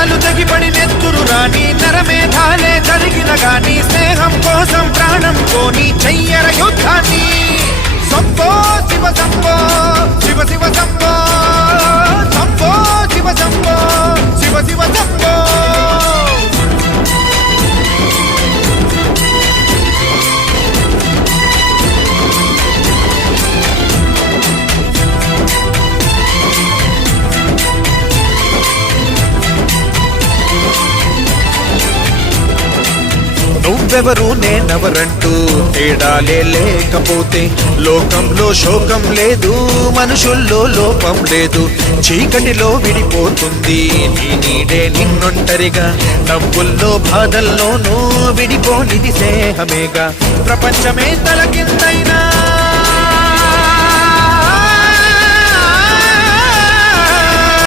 నరాలు తెగిపడి నెత్తురు రాని నరమేధాలే జరిగిన గాని స్నేహం కోసం ప్రాణం కోని చెయ్యర యుద్ధాన్ని సంభో శివ సంభో శివ శివ సంభో సంభో శివ సంభో శివ శివ సంభో నువ్వెవరు నేనెవరంటూ తేడాలే లేకపోతే లోకంలో శోకం లేదు, మనుషుల్లో లోపం లేదు. చీకటిలో విడిపోతుంది నీ నీడే నిన్నొంటరిగా, నవ్వుల్లో బాధల్లోనూ విడిపోనిది స్నేహమేగా. ప్రపంచమే తలకిందై